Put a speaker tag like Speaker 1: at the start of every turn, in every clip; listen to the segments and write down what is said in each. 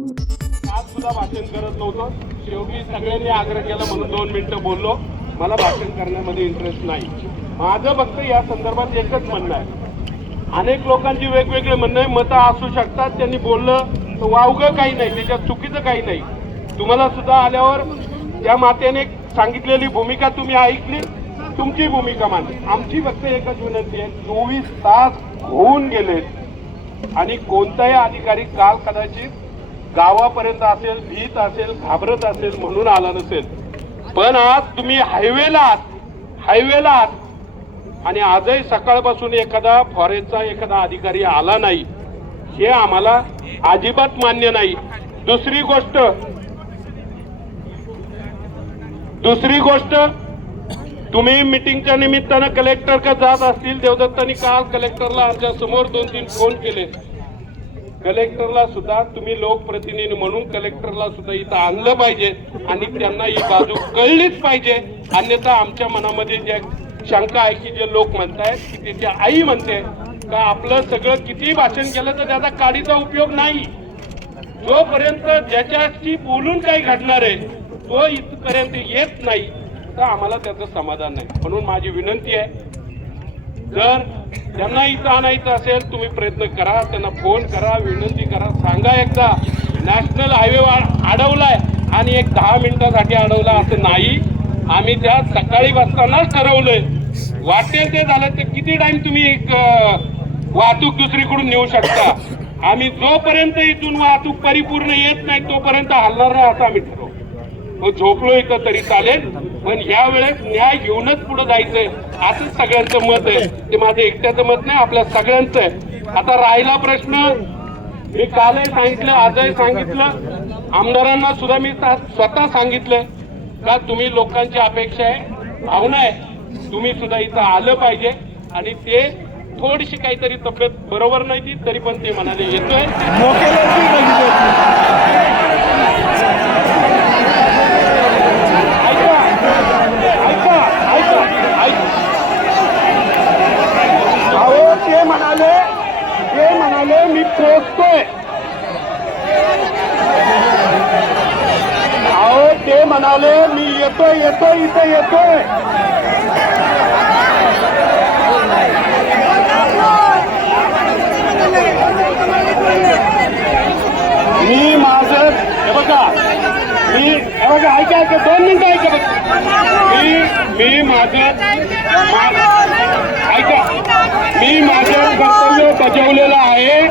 Speaker 1: आज सुद्धा भाषण करत नव्हतो. शेवटी सगळ्यांनी आग्रह केला म्हणून दोन मिनिटं बोललो. मला भाषण करण्यामध्ये इंटरेस्ट नाही. माझं फक्त या संदर्भात एकच म्हणणं आहे. अनेक लोकांची वेगवेगळे म्हणणं मतं असू शकतात त्यांनी बोललं तर वावगं काही नाही त्याच्यात चुकीचं काही नाही. तुम्हाला सुद्धा आल्यावर त्या मातेने सांगितलेली भूमिका तुम्ही ऐकली तुमची भूमिका मांडली. आमची फक्त एकच विनंती आहे चोवीस तास होऊन गेलेत. आणि कोणताही अधिकारी काल कदाचित गावापर्यंत असेल भीत असेल घाबरत असेल म्हणून आला नसेल. पण आज तुम्ही हायवेला आहात. हायवेला आहात. आणि आजही सकाळपासून एखादा फॉरेस्टचा एखादा अधिकारी आला नाही. हे आम्हाला अजिबात मान्य नाही. दुसरी गोष्ट दुसरी गोष्ट तुम्ही मिटिंगच्या निमित्तानं कलेक्टर का जात असतील. देवदत्तांनी काल कलेक्टरला आमच्यासमोर दोन तीन फोन केले. कलेक्टरला सुद्धा तुम्ही लोकप्रतिनिधी म्हणून कलेक्टरला सुद्धा इथं आणलं पाहिजे आणि त्यांना ही बाजू कळलीच पाहिजे. अन्यथा आमच्या मनामध्ये ज्या शंका आहे की जे लोक म्हणतायत की त्याची आई म्हणते का आपलं सगळं किती भाषण केलं तर त्याचा काडीचा उपयोग नाही. जोपर्यंत ज्याच्याशी बोलून काही घडणार आहे तो इथपर्यंत येत नाही तर आम्हाला त्याचं समाधान नाही. म्हणून माझी विनंती आहे जर त्यांना इथं आणायचं असेल तुम्ही प्रयत्न करा त्यांना फोन करा विनंती करा. सांगा एकदा नॅशनल हायवे अडवलाय आणि एक दहा मिनिटासाठी अडवला असं नाही. आम्ही त्या सकाळी बसतानाच ठरवलंय. वाटेल ते झालं तर किती टाइम तुम्ही एक, वाहतूक दुसरीकडून नेऊ शकता? आम्ही जोपर्यंत इथून वाहतूक परिपूर्ण येत नाही तोपर्यंत हलणार नाही असं आम्ही ठरवू हो, झोपलो इथं तरी चालेल. पण या वेळेस न्याय घेऊनच पुढे जायचंय. असंच सगळ्यांचं मत आहे. ते माझं एकट्याचं मत नाही आपल्या सगळ्यांचं आहे. आता राहिला प्रश्न. मी कालही सांगितलं आजही सांगितलं. आमदारांना सुद्धा मी स्वतः सांगितलं का तुम्ही लोकांची अपेक्षा आहे भावना आहे. तुम्ही सुद्धा इथं आलं पाहिजे. आणि ते थोडीशी काहीतरी तब्येत बरोबर नाही ती तरी पण ते म्हणाले येतोय ऐका ऐका ऐका ऐका अहो ते म्हणाले ते म्हणाले मी पोचतोय अहो ते म्हणाले मी येतोय येतोय. येतोय मी माझं हे बघा. मी हे बघा ऐका ऐका दोन मिनिटं ऐका बघा. मी मी माझं ऐका. मी माझं कर्तव्य बजावलेलं आहे.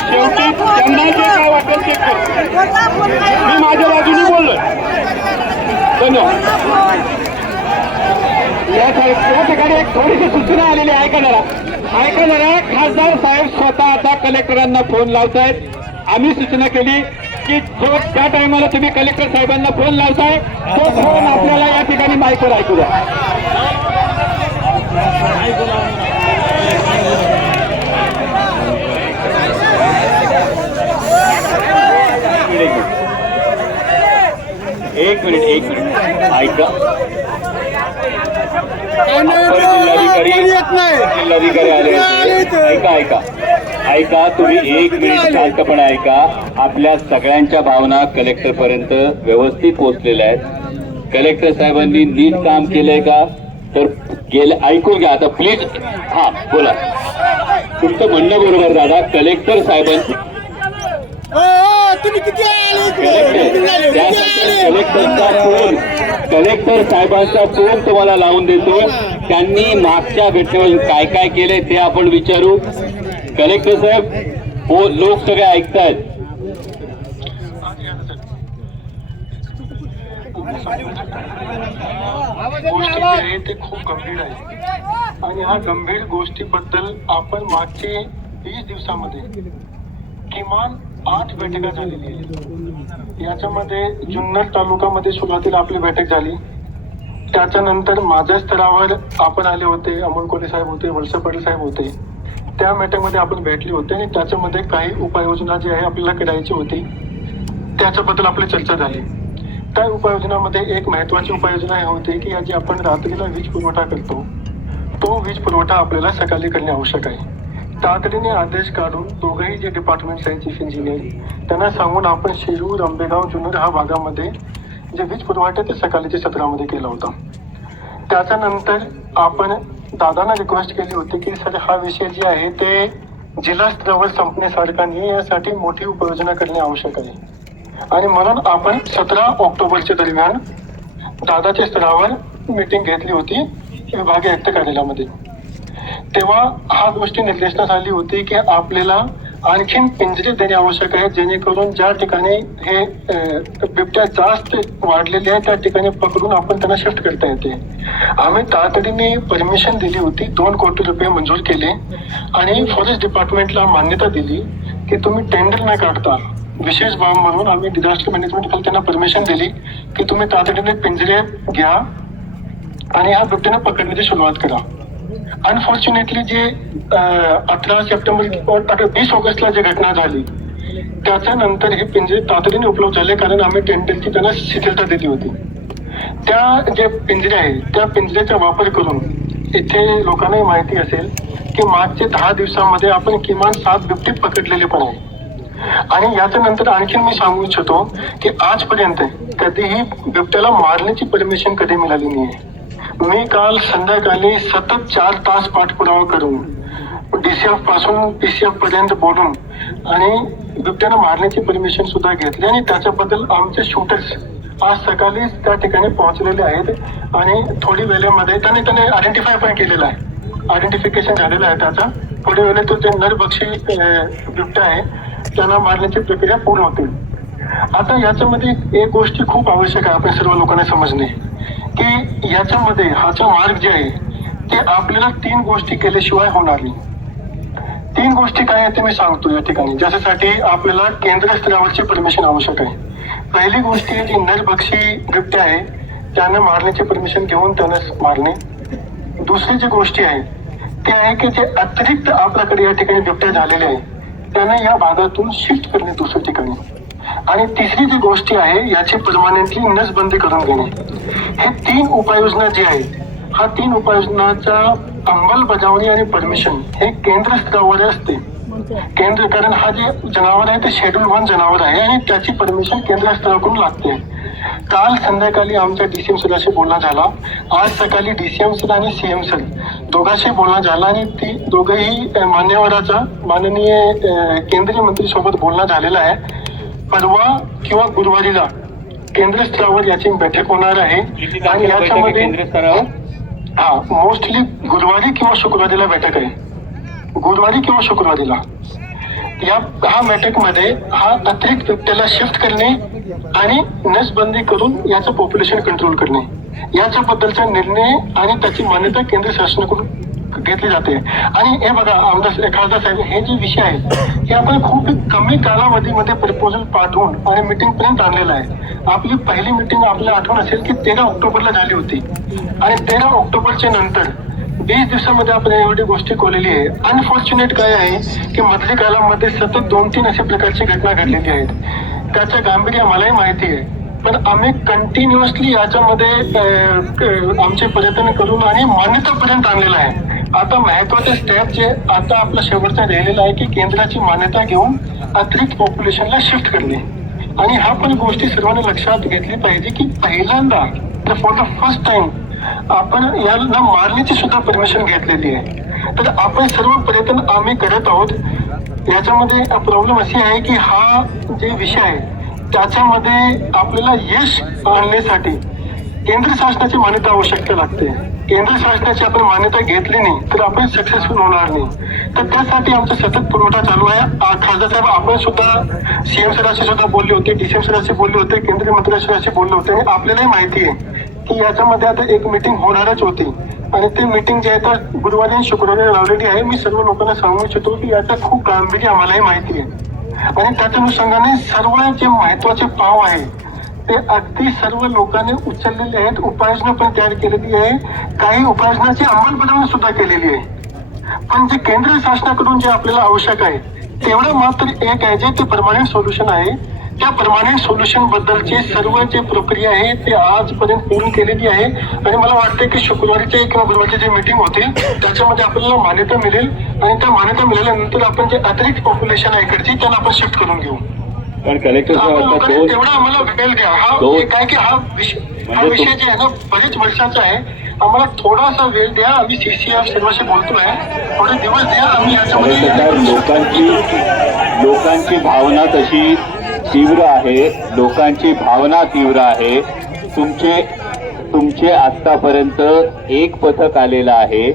Speaker 1: शेवटी त्यांना जे काय वाटेल ते मी माझ्या बाजूने बोललो
Speaker 2: या या ठिकाणी एक थोडीशी सूचना आलेली आहे ऐकणारा खासदार साहेब स्वतः आता कलेक्टरांना फोन लावतायत. आम्ही सूचना केली की जो त्या टायमाला तुम्ही कलेक्टर साहेबांना फोन लावताय तो फोन आपल्याला या ठिकाणी माहिती ऐकू द्या.
Speaker 3: एक मिनिट एक मिनिट. ऐका. अप्पर जिल्हाधिकारी जिल्हाधिकारी आले होते. ऐका ऐका. ऐका तुम्ही एक मिनिट शांतपणे ऐका. आपल्या सगळ्यांच्या भावना कलेक्टर पर्यंत व्यवस्थित पोहोचलेल्या आहेत. कलेक्टर साहेबांनी नीट काम केलंय का? तर गेले ऐकून घ्या. आता प्लीज हा बोला. तुमचं म्हणणं बरोबर दादा. कलेक्टर साहेबांनी
Speaker 4: तुम्ही किती आले
Speaker 3: कलेक्टर त्यासाठी कलेक्टरचा फोन कलेक्टर साहेबांचा फोन तुम्हाला लावून देतो त्यांनी मागच्या घटनेवर काय काय केलंय ते आपण विचारू. कलेक्टर साहेब हो लोक सगळे ऐकतायत.
Speaker 5: गोष्टी जी आहे ते खूप गंभीर आहे. आणि ह्या गंभीर गोष्टीबद्दल आपण मागचे वीस दिवसामध्ये किमान आठ बैठका झालेली आहे याच्यामध्ये जुन्नर तालुक्यामध्ये सुरुवातीला आपली बैठक झाली. त्याच्यानंतर माझ्या स्तरावर आपण आले होते अमोल कोले साहेब होते वळसे पाटील साहेब होते. त्या बैठकमध्ये आपण भेटले होते आणि त्याच्यामध्ये काही उपाययोजना जी आहे आपल्याला करायची होती त्याच्याबद्दल आपली चर्चा झाली. त्या उपाययोजनामध्ये एक महत्वाची उपाययोजना हे होती की या जी आपण रात्रीला वीज पुरवठा करतो तो वीज पुरवठा आपल्याला सकाळी करणे आवश्यक आहे. तातडीने आदेश काढून दोघंही जे डिपार्टमेंट आहे चीफ इंजिनियर त्यांना सांगून आपण शिरूर आंबेगाव जुन्नर हा भागामध्ये जे वीज पुरवठा ते सकाळीच्या सत्रामध्ये केला होता. त्याच्यानंतर आपण दादांना रिक्वेस्ट केली होती की सर हा विषय जे आहे ते जिल्हा स्तरावर संपण्यासारखा नाही यासाठी मोठी उपाययोजना करणे आवश्यक आहे. आणि म्हणून आपण सतरा ऑक्टोबरच्या दरम्यान दादाच्या स्तरावर मीटिंग घेतली होती विभागीय आयुक्त कार्यालयामध्ये. तेव्हा हा गोष्टी निर्देशनात आली होती की आपल्याला आणखीन पिंजरे देणे आवश्यक आहे जेणेकरून ज्या ठिकाणी हे बिबट्या जास्त वाढलेले आहे त्या ठिकाणी पकडून आपण त्यांना शिफ्ट करता येते. आम्ही तातडीने परमिशन दिली होती दोन कोटी रुपये मंजूर केले आणि फॉरेस्ट डिपार्टमेंटला मान्यता दिली की तुम्ही टेंडर न काढता विशेष बाब म्हणून आम्ही डिझास्टर मॅनेजमेंट त्यांना परमिशन दिली की तुम्ही तातडीने पिंजरे घ्या आणि ह्या बिबट्याने पकडण्याची सुरुवात करा. अनफॉर्च्युनेटली जे अठरा सप्टेंबर वीस ऑगस्टला जी घटना झाली त्याच्यानंतर हे पिंजरे तातडीने उपलब्ध झाले कारण आम्ही टेंडरची त्यांना शिथिलता दिली होती. त्या जे पिंजरे आहे त्या पिंजऱ्याचा वापर करून इथे लोकांनाही माहिती असेल की मागच्या दहा दिवसामध्ये आपण किमान सात बिबटे पकडलेले पण आहे आणि याच्या नंतर आणखीन मी सांगू इच्छितो की आजपर्यंत कधीही बिबट्याला मारण्याची परमिशन कधी मिळाली नाही मी काल संध्याकाळी सतत चार तास पाठपुरावा करून डी सी एफपासून पी सी पर्यंत बोलून आणि बिबट्यानं मारण्याची परमिशन सुद्धा घेतली आणि त्याच्याबद्दल आमचे शूटर्स आज सकाळीच त्या ठिकाणी पोहोचलेले आहेत आणि थोडी वेळेमध्ये त्याने त्याने आयडेंटिफाय पण केलेलं आहे. आयडेंटिफिकेशन झालेलं आहे त्याचा. थोड्या वेळेत तो जे नरबक्षी अं, बिबट्या आहे त्यांना मारण्याची प्रक्रिया पूर्ण होते आता याच्यामध्ये एक गोष्टी खूप आवश्यक आहे आपण सर्व लोकांना समजणे. की याच्यामध्ये हाचा मार्ग जे आहे ते आपल्याला तीन गोष्टी केल्याशिवाय होणार नाही. तीन गोष्टी काय आहेत ते मी सांगतो या ठिकाणी. ज्याच्यासाठी आपल्याला केंद्र स्तरावरची परमिशन आवश्यक आहे. पहिली गोष्ट आहे जी नरभक्षी बिबटे आहे त्यांना मारण्याची परमिशन घेऊन त्यांना मारणे. दुसरी जी गोष्टी आहे ते आहे की जे अतिरिक्त आपल्याकडे या ठिकाणी बिबट्या झालेले आहे त्यांना या भागातून शिफ्ट करणे दुसऱ्या ठिकाणी. आणि तिसरी जी गोष्टी आहे याची परमानंटली नसबंदी करून घेणे. हे तीन उपाययोजना जी आहेत हा तीन उपाययोजनाचा अंमलबजावणी आणि परमिशन हे केंद्र स्तरावर असते. केंद्र कारण हा जे जनावर आहे ते शेड्यूल वन जनावर आहे आणि त्याची परमिशन केंद्र स्तराकडून लागते. काल संध्याकाळी आमच्या डीसीएम सराशी बोलणं झाला. आज सकाळी डीसीएम सर आणि सीएम सर दोघांशी बोलणं झालं आणि ती दोघंही अं, मान्यवराचा माननीय केंद्रीय मंत्री सोबत बोलणं झालेलं आहे. परवा किंवा गुरुवारीला केंद्र स्तरावर याची बैठक होणार आहे. आणि याच्यामध्ये हा मोस्टली गुरुवारी किंवा शुक्रवारीला बैठक आहे. गुरुवारी किंवा शुक्रवारीला. या हा बैठकमध्ये हा अतिरिक्त बिबट्याला शिफ्ट करणे आणि नसबंदी करून याचं पॉप्युलेशन कंट्रोल करणे. याच्याबद्दलचा निर्णय आणि त्याची मान्यता केंद्र शासनाकडून घेतली जाते. आणि हे बघा आमदार खासदार साहेब हे जे विषय आहे हे आपण खूप कमी कालावधीमध्ये प्रपोजल पाठवून आणि मीटिंग पर्यंत आणलेलं आहे. आपली पहिली मीटिंग आपल्याला आठवण असेल की तेरा ऑक्टोबरला झाली होती. आणि तेरा ऑक्टोबरच्या नंतर वीस दिवसामध्ये आपण एवढी गोष्टी कोलेली आहे. अनफॉर्च्युनेट काय आहे की मधल्या कालामध्ये सतत दोन तीन अशा प्रकारची घटना घडलेली आहेत. त्याचं गांभीर्य मलाही माहिती आहे. पण आम्ही कंटिन्युअसली याच्यामध्ये आमचे प्रयत्न करून आणि मान्यतापर्यंत आणलेलं आहे. आता महत्त्वाचे स्टेप जे आता आपला शेवटचा राहिलेला आहे की केंद्राची मान्यता घेऊन अतिरिक्त पॉप्युलेशनला शिफ्ट करणे. आणि हा पण गोष्टी सर्वांनी लक्षात घेतली पाहिजे की पहिल्यांदा तर फॉर द फर्स्ट टाइम आपण याला मारण्याची सुद्धा परमिशन घेतलेली आहे. तर आपण सर्व प्रयत्न आम्ही करत आहोत. याच्यामध्ये प्रॉब्लेम अशी आहे की हा जे विषय आहे त्याच्यामध्ये आपल्याला यश आणण्यासाठी केंद्र शासनाची मान्यता आवश्यकता लागते. केंद्र शासनाची आपण मान्यता घेतली नाही तर आपण सक्सेसफुल होणार नाही. तर त्यासाठी आमचा सतत पुरवठा चालू आहे. खासदार साहेब आपण सुद्धा सीएम सरांशी सुद्धा बोलले होते डीसीएम सरांशी बोलले होते केंद्रीय मंत्र्यांशी बोलले होते आणि आपल्यालाही माहिती आहे की याच्यामध्ये आता एक मिटिंग होणारच होती. आणि ते मिटिंग जे आहे तर गुरुवारी आणि शुक्रवारी लावलेली आहे. मी सर्व लोकांना सांगू इच्छितो की याचा खूप गांभीर्य आम्हालाही माहिती आहे. आणि त्याच्या अनुषंगाने सर्व जे महत्त्वाचे पाव आहे ते अगदी सर्व लोकांनी उचललेले आहेत. उपाययोजना पण तयार केलेली आहे. काही उपाययोजनाची अंमलबजावणी सुद्धा केलेली आहे. पण जे केंद्र शासनाकडून जे आपल्याला आवश्यक आहे तेवढं मात्र एक आहे जे ते परमानंट सोल्युशन आहे. त्या परमानंट सोल्युशन बद्दलची सर्व जे प्रक्रिया आहे ते आजपर्यंत पूर्ण केलेली आहे. आणि मला वाटते की शुक्रवारीचे किंवा गुरुवारचे जे मीटिंग होतील त्याच्यामध्ये आपल्याला मान्यता मिळेल. आणि त्या मान्यता मिळाल्यानंतर आपण जे अतिरिक्त पॉप्युलेशन आहे इकडची त्यांना आपण शिफ्ट करून घेऊ.
Speaker 3: पण कलेक्टर साहेब आता दोन
Speaker 5: तेवढा आम्हाला वेळ द्या. हा आहे की हा विषय हा
Speaker 3: म्हणजे
Speaker 5: विषय जे आहे ना बरेच वर्षाचा आहे. आम्हाला थोडासा वेळ द्या. आम्ही सीसीआर सर्वांशी बोलतोय. थोडे दिवस द्या. आम्ही याच्यामध्ये
Speaker 3: लोकांची लोकांची भावना तशी तीव्र आहे. लोकांची भावना तीव्र आहे. तुमचे तुमचे आतापर्यंत एक पथक आलेलं आहे.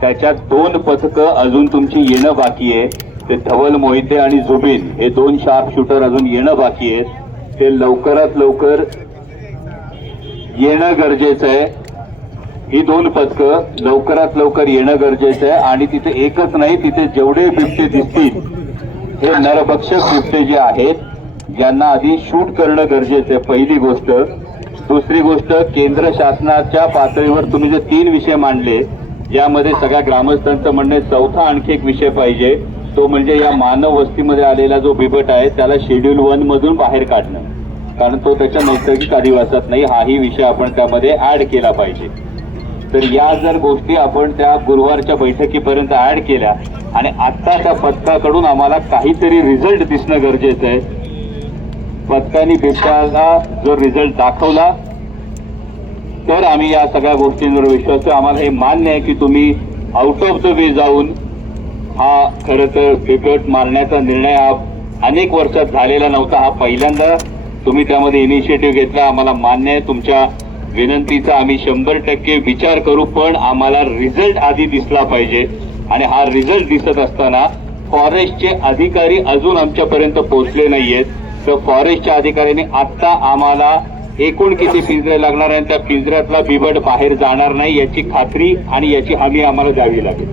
Speaker 3: त्याच्यात दोन पथकं अजून तुमची येणं बाकी आहे. ते धवल मोहिते आणि जुबिन हे दोन शार्प शूटर अजून येणं बाकी आहेत. ते लवकरात लवकर येणं गरजेचं आहे. ही दोन पथकं लवकरात लवकर येणं गरजेचं आहे आणि तिथे एकच नाही तिथे जेवढे बिबटे दिसतील हे नरभक्षक बिबटे जे आहेत ज्यांना आधी शूट करणं गरजेचं आहे पहिली गोष्ट. दुसरी गोष्ट केंद्र शासनाच्या पातळीवर तुम्ही जे तीन विषय मांडले यामध्ये सगळ्या ग्रामस्थांचं म्हणणे चौथा आणखी एक विषय पाहिजे. तो म्हणजे या मानव वस्तीमध्ये आलेला जो बिबट आहे त्याला शेड्यूल वन मधून बाहेर काढणं. कारण तो त्याच्या नैसर्गिक अधिवासात नाही हाही विषय आपण त्यामध्ये ऍड केला पाहिजे. तर या जर गोष्टी आपण त्या गुरुवारच्या बैठकीपर्यंत ऍड केल्या आणि आता त्या पथकाकडून आम्हाला काहीतरी रिझल्ट दिसणं गरजेचं आहे. पथकाने बिबट्याला जो रिझल्ट दाखवला तर आम्ही या सगळ्या गोष्टींवर विश्वास आम्हाला हे मान्य आहे की तुम्ही आउट ऑफ द वे जाऊन हा खरं तर बिबट मारण्याचा निर्णय हा अनेक वर्षात झालेला नव्हता. हा पहिल्यांदा तुम्ही त्यामध्ये इनिशिएटिव्ह घेतला. आम्हाला मान्य आहे. तुमच्या विनंतीचा आम्ही शंभर टक्के विचार करू पण आम्हाला रिझल्ट आधी दिसला पाहिजे. आणि हा रिझल्ट दिसत असताना फॉरेस्टचे अधिकारी अजून आमच्यापर्यंत पोहोचले नाहीयेत. तर फॉरेस्टच्या अधिकाऱ्यांनी आत्ता आम्हाला एकूण किती पिंजरे लागणार आहे आणि त्या पिंजऱ्यातला बिबट बाहेर जाणार नाही याची खात्री आणि याची हमी आम्हाला द्यावी लागेल.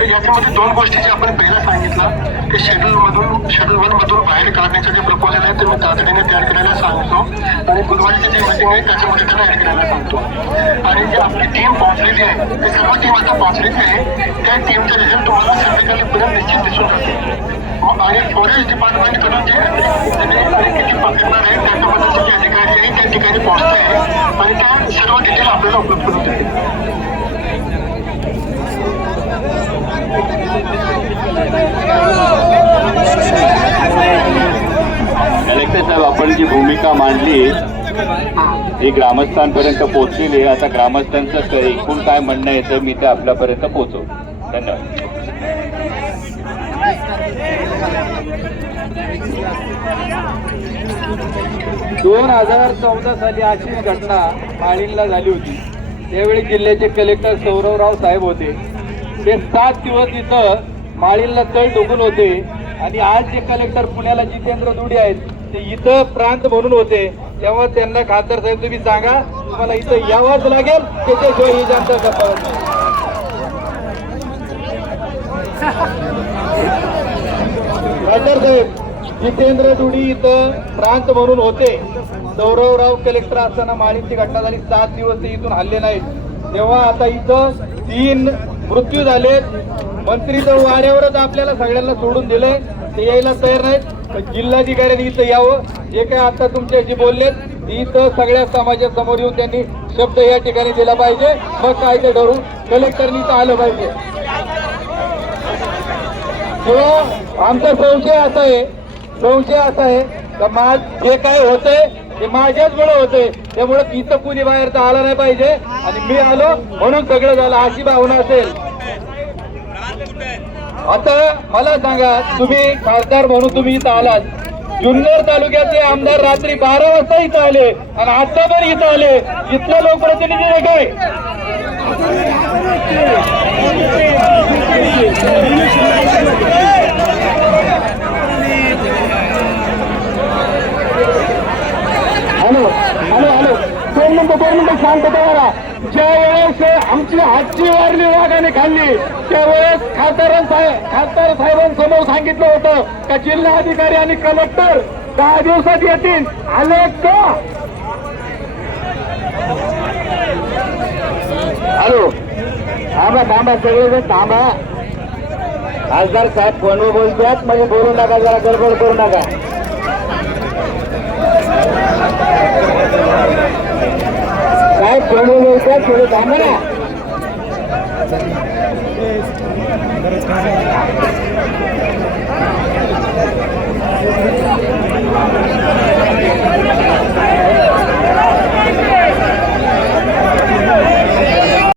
Speaker 5: तर याच्यामध्ये दोन गोष्टी जे आपण पहिला सांगितलं ते शेड्यूल मधून शेड्यूल वन मधून बाहेर काढण्याचं जे प्रपोजल आहे ते मी तातडीने तयार करायला सांगतो. आणि गुरुवारची जी मीटिंग आहे त्याच्यामध्ये त्याला ऍड करायला सांगतो. आणि जी आपली टीम पोहोचलेली आहे ते सर्व टीम आता पोहोचलेली आहे त्या टीमचा रिझल्ट तुम्हाला संध्याकाळीपर्यंत निश्चित दिसून जातो. आणि फॉरेस्ट डिपार्टमेंटकडून जे किती पकडणार आहे त्याच्याबद्दलचे जे अधिकारी आहे त्या ठिकाणी पोहोचते आहे आणि त्या सर्व डिटेल आपल्याला उपलब्ध करून देतील
Speaker 3: कलेक्टर साहेब आपण जी भूमिका मांडली ही ग्रामस्थांपर्यंत पोहोचलेली आहे. आता ग्रामस्थांचं एकूण काय म्हणणं येतं मी ते आपल्यापर्यंत पोहोचव. धन्यवाद.
Speaker 2: दोन हजार चौदा साली अशीच घटना माळींला झाली होती. त्यावेळी जिल्ह्याचे कलेक्टर सौरवराव साहेब होते. ते सात दिवस इथं माळींला तळ डोकून होते. आणि आज जे कलेक्टर पुण्याला जितेंद्र दुडी आहेत ते इथं प्रांत म्हणून होते. तेव्हा त्यांना खासदार साहेब तुम्ही सांगा तुम्हाला इथं यावंच लागेल त्याच्याशिवाय ही जनता खासदार साहेब जितेंद्र दुडी इथं प्रांत म्हणून होते. सौरवराव कलेक्टर असताना माळीची घटना झाली. सात दिवस ते इथून हल्ले नाहीत. तेव्हा आता इथं तीन मृत्यू झालेत. मंत्री तर वाऱ्यावरच आपल्याला सगळ्यांना सोडून दिलंय. ते यायला तयार नाहीत. तर जिल्हाधिकाऱ्यांनी इथं यावं. जे काय आता तुमच्याशी बोललेत इथं सगळ्या समाजासमोर येऊन त्यांनी शब्द या ठिकाणी दिला पाहिजे. मग काय ते ठरवून कलेक्टरनी तर आलं पाहिजे. किंवा आमचा संशय असा आहे संशय असा आहे का माझ जे काय होतंय ते माझ्याच मुळे होतंय. त्यामुळे इथं कुणी बाहेर तर आला नाही पाहिजे. आणि मी आलो म्हणून सगळं झालं. अशी भावना असेल. आता मला सांगा तुम्ही खासदार म्हणून तुम्ही इथं आलात. जुन्नर तालुक्याचे आमदार रात्री बारा वाजता इथं आले आणि आता पण इथं आले. इथले लोकप्रतिनिधी आहे काय? Hello hello hello. दोन मिनिटं दोन मिनिटं शांत करा. ज्या वेळेस आमची हातची वारली वाघाने खाल्ली त्यावेळेस खासदार साहेब खासदार साहेबांसमोर सांगितलं होतं का जिल्हा अधिकारी आणि कलेक्टर दहा दिवसात येतील. आले का? हॅलो. थांबा थांबा सगळे थांबा. खासदार साहेब फोनवर बोलतात म्हणजे बोलू नका जरा गडबड करू नका. साहेब फोनवर बोलतोय थोडं थांबा ना. Thank you.